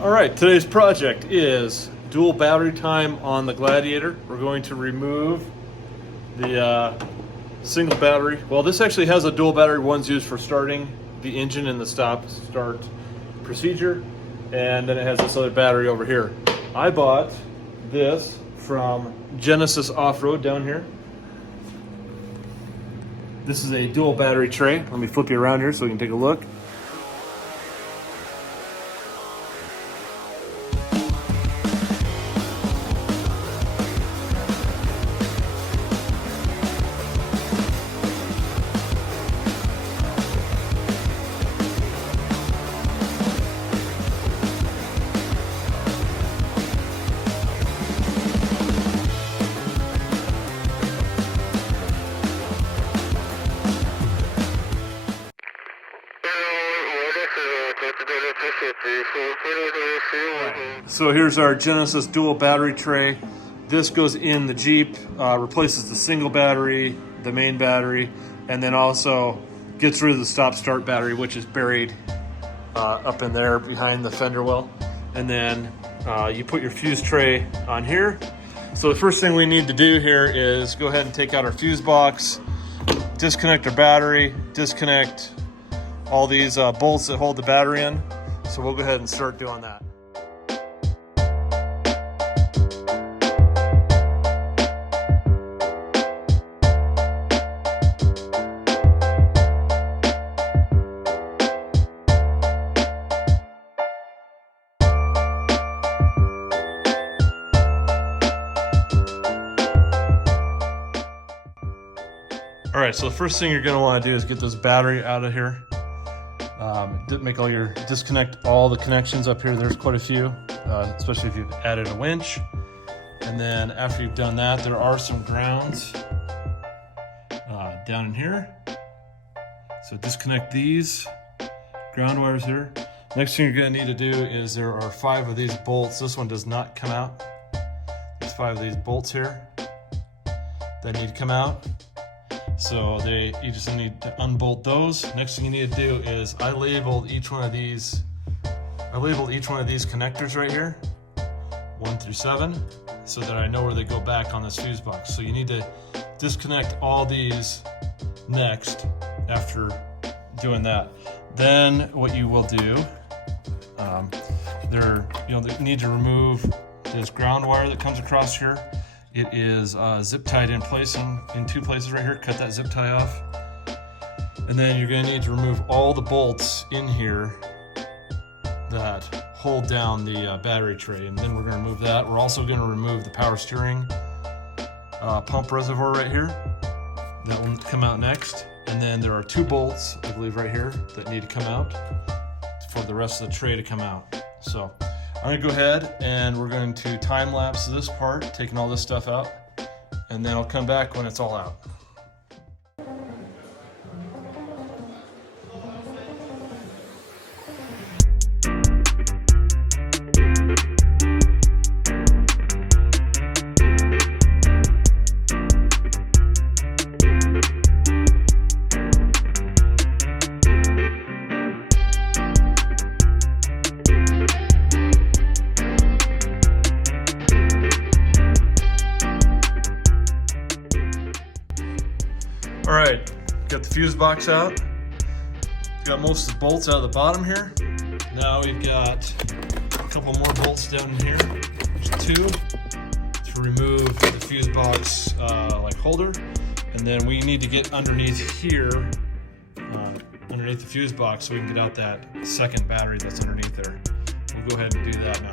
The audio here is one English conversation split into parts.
All right, today's project is dual battery time on the Gladiator. We're going to remove the single battery. Well, this actually has a dual battery. One's used for starting the engine in the stop-start procedure, and then it has this other battery over here. I bought this from Genesis Off-Road down here. This is a dual battery tray. Let me flip you around here so you can take a look. So here's our Genesis dual battery tray. This goes in the Jeep, replaces the single battery, the main battery, and then also gets rid of the stop-start battery, which is buried up in there behind the fender well. And then you put your fuse tray on here. So the first thing we need to do here is go ahead and take out our fuse box, disconnect our battery, disconnect all these bolts that hold the battery in. So we'll go ahead and start doing that. All right, so the first thing you're gonna wanna do is get this battery out of here. Disconnect all the connections up here. There's quite a few, especially if you've added a winch. And then after you've done that, there are some grounds down in here. So disconnect these ground wires here. Next thing you're gonna need to do is there are 5 of these bolts. This one does not come out. There's 5 of these bolts here that need to come out. So you just need to unbolt those. Next thing you need to do is I labeled each one of these connectors right here, 1 through 7, so that I know where they go back on this fuse box. So you need to disconnect all these next after doing that. Then what you will do, you need to remove this ground wire that comes across here. It is zip tied in place in 2 places right here. Cut that zip tie off. And then you're gonna need to remove all the bolts in here that hold down the battery tray. And then we're gonna remove that. We're also gonna remove the power steering pump reservoir right here. That will come out next. And then there are 2 bolts, I believe right here, that need to come out for the rest of the tray to come out. So I'm gonna go ahead and we're going to time lapse this part, taking all this stuff out, and then I'll come back when it's all out. All right, got the fuse box out. Got most of the bolts out of the bottom here. Now we've got a couple more bolts down in here. There's 2 to remove the fuse box holder. And then we need to get underneath here, underneath the fuse box, so we can get out that second battery that's underneath there. We'll go ahead and do that now.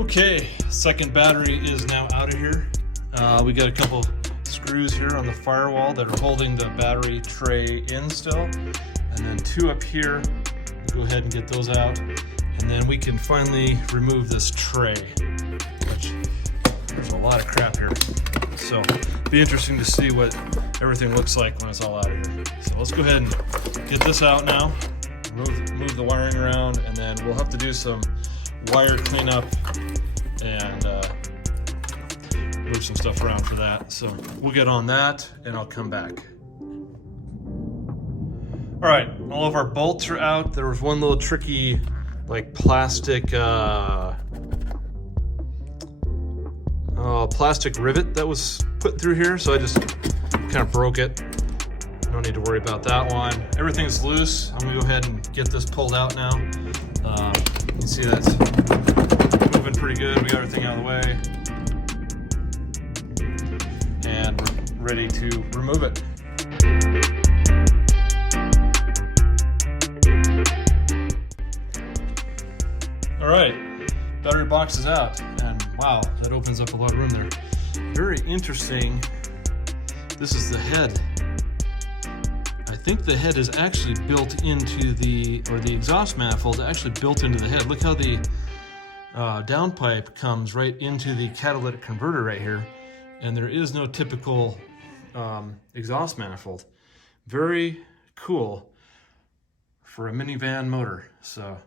Okay, second battery is now out of here. We got a couple screws here on the firewall that are holding the battery tray in still. And then 2 up here. We'll go ahead and get those out. And then we can finally remove this tray, which there's a lot of crap here. So it'll be interesting to see what everything looks like when it's all out of here. So let's go ahead and get this out now. Move the wiring around, and then we'll have to do some wire cleanup and move some stuff around for that. So we'll get on that and I'll come back. All right, all of our bolts are out. There was one little tricky, like plastic rivet that was put through here, so I just kind of broke it. No need to worry about that one. Everything's loose. I'm gonna go ahead and get this pulled out now. You can see that's moving pretty good. We got everything out of the way. And we're ready to remove it. All right, battery box is out, and wow, that opens up a lot of room there. Very interesting. This is the head. I think the head is actually built into the exhaust manifold is actually built into the head. Look how the downpipe comes right into the catalytic converter right here, and there is no typical exhaust manifold. Very cool for a minivan motor. So,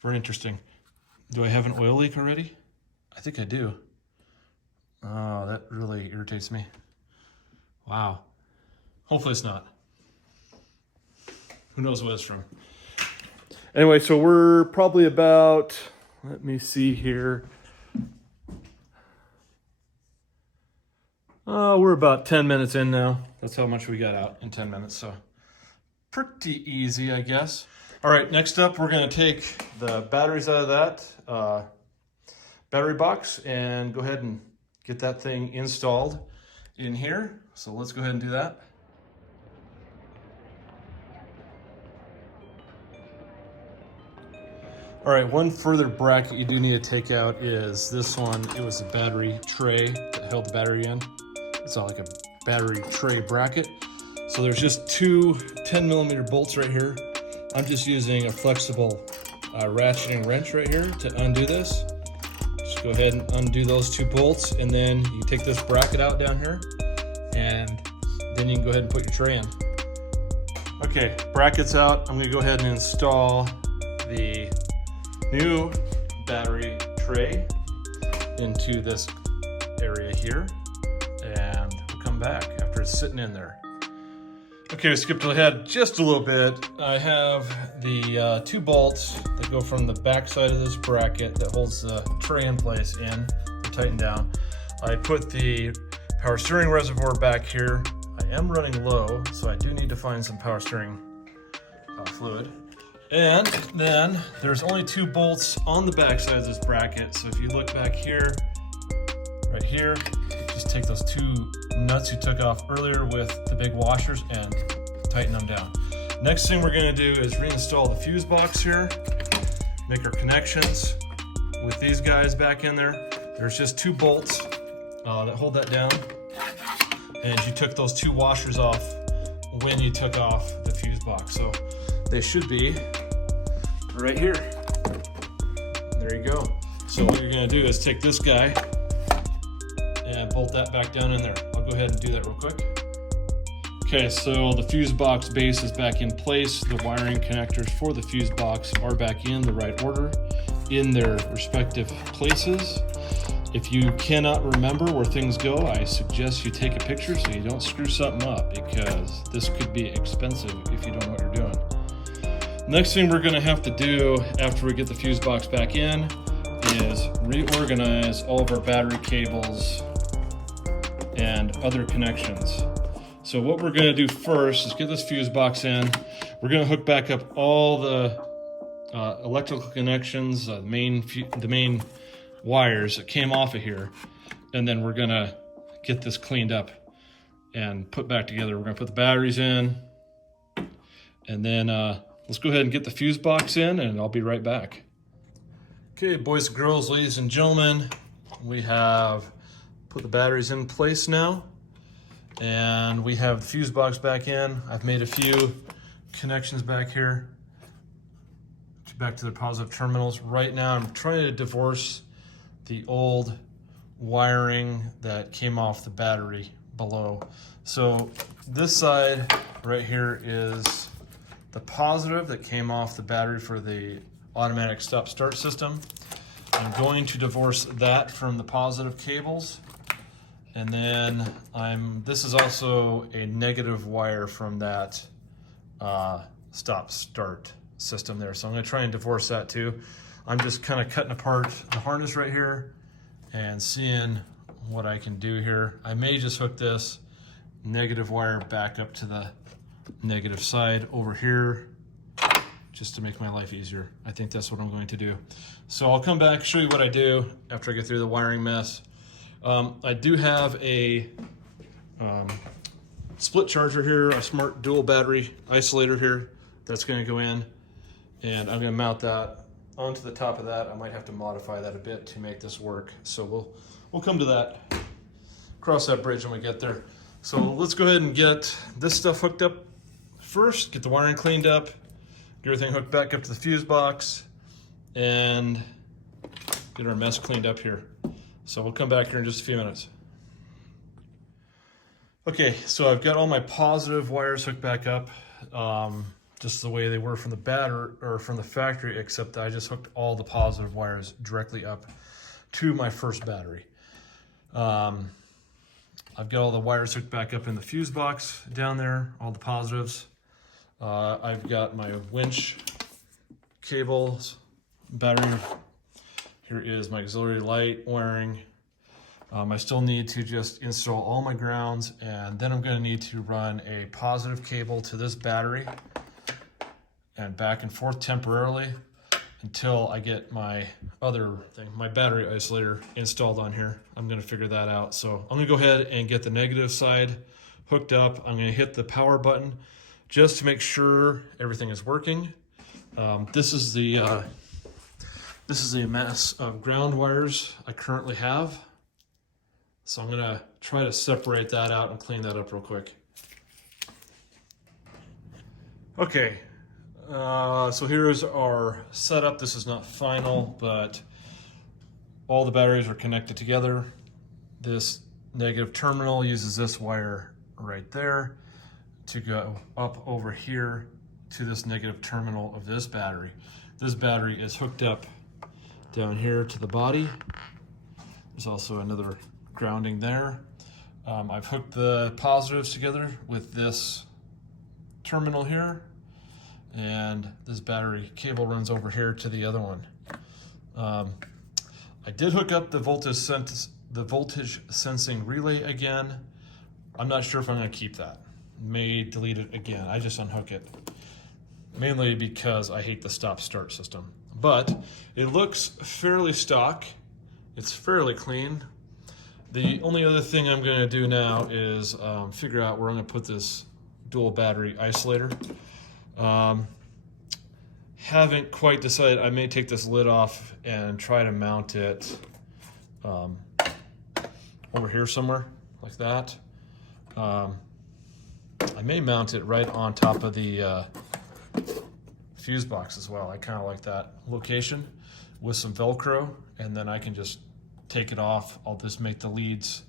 very interesting. Do I have an oil leak already? I think I do. Oh, that really irritates me. Wow. Hopefully it's not. Who knows what it's from. Anyway, so we're probably about, let me see here. We're about 10 minutes in now. That's how much we got out in 10 minutes, so pretty easy, I guess. All right, next up, we're gonna take the batteries out of that battery box and go ahead and get that thing installed in here. So let's go ahead and do that. All right, one further bracket you do need to take out is this one. It was a battery tray that held the battery in. It's not like a battery tray bracket. So there's just two 10mm bolts right here. I'm just using a flexible ratcheting wrench right here to undo this. Just go ahead and undo those two bolts, and then you take this bracket out down here, and then you can go ahead and put your tray in. Okay, brackets out. I'm gonna go ahead and install the new battery tray into this area here, and we'll come back after it's sitting in there. Okay, we skipped ahead just a little bit. I have the two bolts that go from the back side of this bracket that holds the tray in place in, tightened down. I put the power steering reservoir back here. I am running low, so I do need to find some power steering fluid. And then there's only two bolts on the back side of this bracket. So if you look back here, right here, just take those two nuts you took off earlier with the big washers and tighten them down. Next thing we're gonna do is reinstall the fuse box here, make our connections with these guys back in there. There's just two bolts that hold that down. And you took those two washers off when you took off the fuse box. So they should be right here. There you go. So what you're gonna do is take this guy and bolt that back down in there. I'll go ahead and do that real quick. Okay, so the fuse box base is back in place. The wiring connectors for the fuse box are back in the right order, in their respective places. If you cannot remember where things go, I suggest you take a picture so you don't screw something up, because this could be expensive if you don't know what you're doing. Next thing we're gonna have to do after we get the fuse box back in is reorganize all of our battery cables and other connections. So what we're gonna do first is get this fuse box in. We're gonna hook back up all the electrical connections, the main wires that came off of here, and then we're gonna get this cleaned up and put back together. We're gonna put the batteries in, and then let's go ahead and get the fuse box in, and I'll be right back. Okay, boys and girls, ladies and gentlemen, we have put the batteries in place now, and we have the fuse box back in. I've made a few connections back here, back to the positive terminals. Right now, I'm trying to divorce the old wiring that came off the battery below. So this side right here is the positive that came off the battery for the automatic stop-start system. I'm going to divorce that from the positive cables. And then this is also a negative wire from that stop-start system there. So I'm gonna try and divorce that too. I'm just kind of cutting apart the harness right here and seeing what I can do here. I may just hook this negative wire back up to the negative side over here just to make my life easier. I think that's what I'm going to do. So I'll come back, show you what I do after I get through the wiring mess. I do have a split charger here, a smart dual battery isolator here that's going to go in, and I'm going to mount that onto the top of that. I might have to modify that a bit to make this work. So we'll come to that, cross that bridge when we get there. So let's go ahead and get this stuff hooked up first, get the wiring cleaned up, get everything hooked back up to the fuse box, and get our mess cleaned up here. So we'll come back here in just a few minutes. Okay, so I've got all my positive wires hooked back up, just the way they were from the battery or from the factory, except that I just hooked all the positive wires directly up to my first battery. I've got all the wires hooked back up in the fuse box down there, all the positives. I've got my winch cables, battery. Here is my auxiliary light wiring. I still need to just install all my grounds, and then I'm going to need to run a positive cable to this battery and back and forth temporarily until I get my other thing, my battery isolator, installed on here. I'm going to figure that out. So I'm going to go ahead and get the negative side hooked up. I'm going to hit the power button just to make sure everything is working. This is the mess of ground wires I currently have. So I'm gonna try to separate that out and clean that up real quick. Okay, so here's our setup. This is not final, but all the batteries are connected together. This negative terminal uses this wire right there to go up over here to this negative terminal of this battery. This battery is hooked up down here to the body. There's also another grounding there. I've hooked the positives together with this terminal here, and this battery cable runs over here to the other one. I did hook up the voltage sensing relay again. I'm not sure if I'm going to keep that. May delete it again. I just unhook it, mainly because I hate the stop-start system. But it looks fairly stock. It's fairly clean. The only other thing I'm going to do now is figure out where I'm going to put this dual battery isolator. Haven't quite decided. I may take this lid off and try to mount it over here somewhere like that. I may mount it right on top of the fuse box as well. I kind of like that location with some Velcro, and then I can just take it off. I'll just make the leads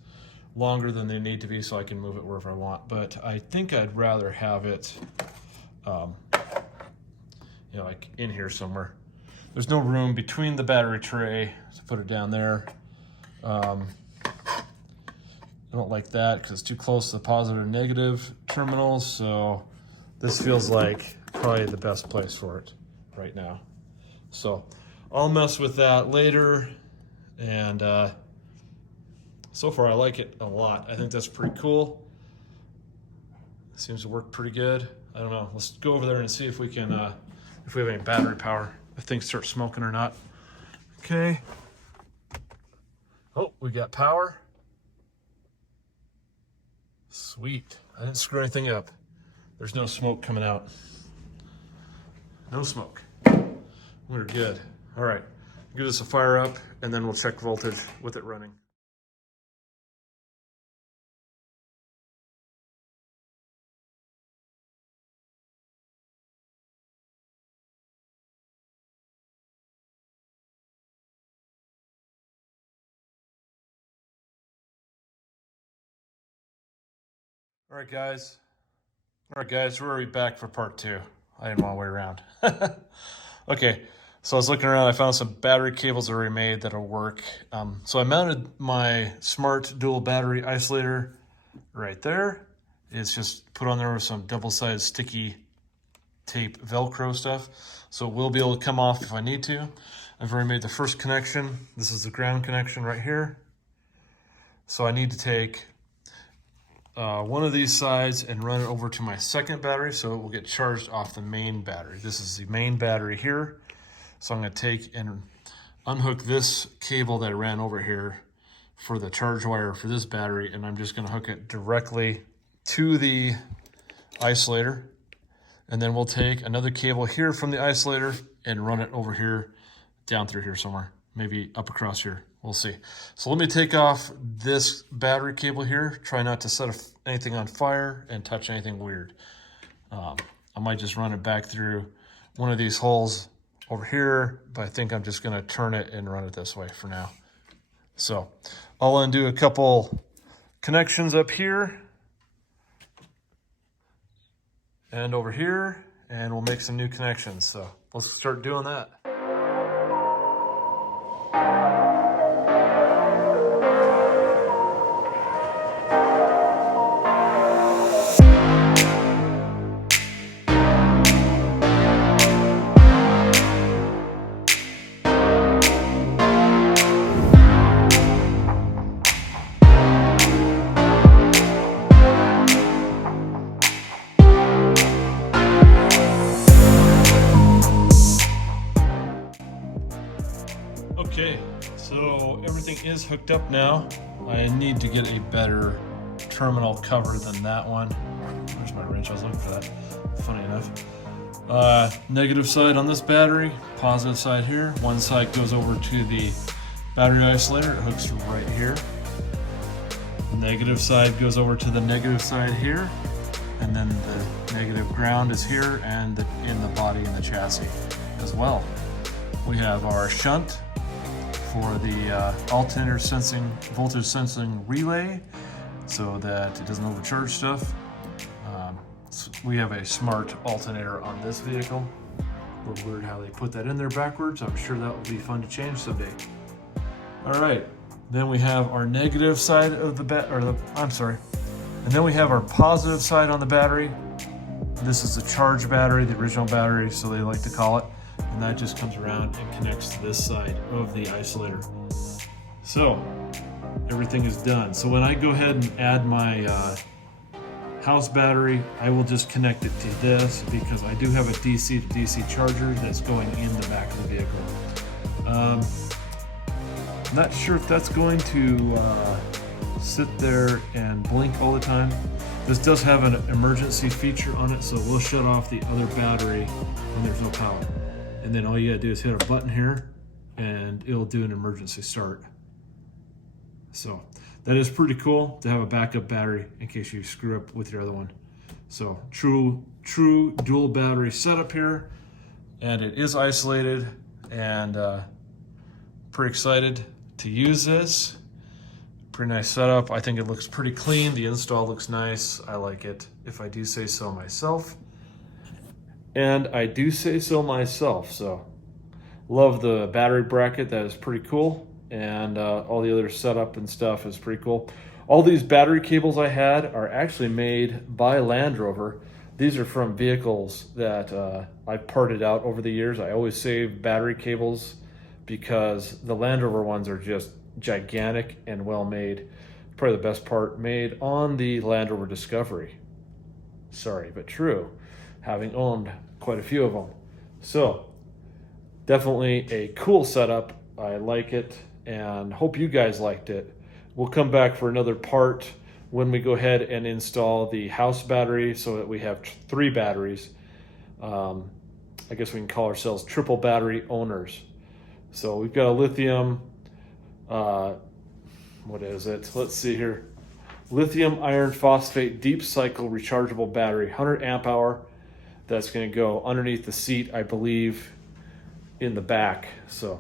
longer than they need to be so I can move it wherever I want. But I think I'd rather have it, like in here somewhere. There's no room between the battery tray to put it down there. I don't like that because it's too close to the positive and negative terminals. So this feels like probably the best place for it right now. So I'll mess with that later. And so far I like it a lot. I think that's pretty cool. Seems to work pretty good. I don't know. Let's go over there and see if we can, if we have any battery power, if things start smoking or not. Okay. Oh, we got power. Sweet. I didn't screw anything up. There's no smoke coming out. No smoke. We're good. All right. Give this a fire up, and then we'll check voltage with it running. All right, guys. We're back for part two. I didn't want to wait around. Okay, So I was looking around, I found some battery cables already made that'll work. So I mounted my smart dual battery isolator right there. It's just put on there with some double-sided sticky tape Velcro stuff. So it will be able to come off if I need to. I've already made the first connection. This is the ground connection right here. So I need to take one of these sides and run it over to my second battery so it will get charged off the main battery. This is the main battery here. So I'm going to take and unhook this cable that I ran over here for the charge wire for this battery, and I'm just going to hook it directly to the isolator. And then we'll take another cable here from the isolator and run it over here, down through here somewhere, maybe up across here. We'll see. So let me take off this battery cable here. Try not to set anything on fire and touch anything weird. I might just run it back through one of these holes over here, but I think I'm just gonna turn it and run it this way for now. So I'll undo a couple connections up here and over here, and we'll make some new connections. So let's start doing that. Okay, so everything is hooked up now. I need to get a better terminal cover than that one. Where's my wrench? I was looking for that, funny enough. Negative side on this battery, positive side here. One side goes over to the battery isolator, it hooks right here. The negative side goes over to the negative side here, and then the negative ground is here and in the body and the chassis as well. We have our shunt for the alternator sensing, voltage sensing relay so that it doesn't overcharge stuff. So we have a smart alternator on this vehicle. A little weird how they put that in there backwards. I'm sure that will be fun to change someday. All right, then we have our negative side of the and then we have our positive side on the battery. This is the charge battery, the original battery, so they like to call it. And that just comes around and connects to this side of the isolator. So everything is done. So when I go ahead and add my house battery, I will just connect it to this because I do have a DC to DC charger that's going in the back of the vehicle. Not sure if that's going to sit there and blink all the time. This does have an emergency feature on it, so we'll shut off the other battery when there's no power. And then all you gotta do is hit a button here and it'll do an emergency start. So that is pretty cool to have a backup battery in case you screw up with your other one. So true dual battery setup here, and it is isolated, and pretty excited to use this. Pretty nice setup. I think it looks pretty clean. The install looks nice. I like it, if I do say so myself. And I do say so myself, so love the battery bracket. That is pretty cool, and all the other setup and stuff is pretty cool. All these battery cables I had are actually made by Land Rover. These are from vehicles that I've parted out over the years. I always save battery cables because the Land Rover ones are just gigantic and well made. Probably the best part made on the Land Rover Discovery. Sorry, but true, having owned quite a few of them. So definitely a cool setup. I like it and hope you guys liked it. We'll come back for another part when we go ahead and install the house battery so that we have 3 batteries. I guess we can call ourselves triple battery owners. So we've got a lithium, what is it? Let's see here. Lithium iron phosphate deep cycle rechargeable battery, 100 amp hour. That's going to go underneath the seat, I believe, in the back. So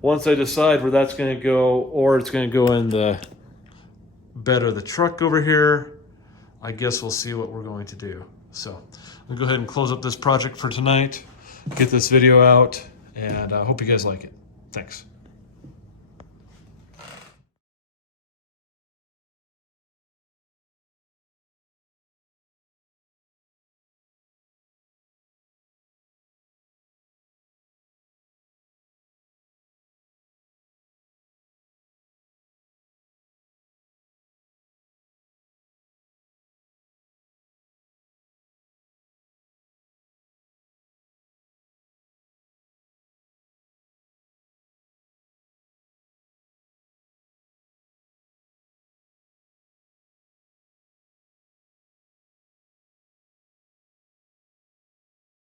once I decide where that's going to go, or it's going to go in the bed of the truck over here, I guess we'll see what we're going to do. So I'm going to go ahead and close up this project for tonight, get this video out, And I hope you guys like it. Thanks.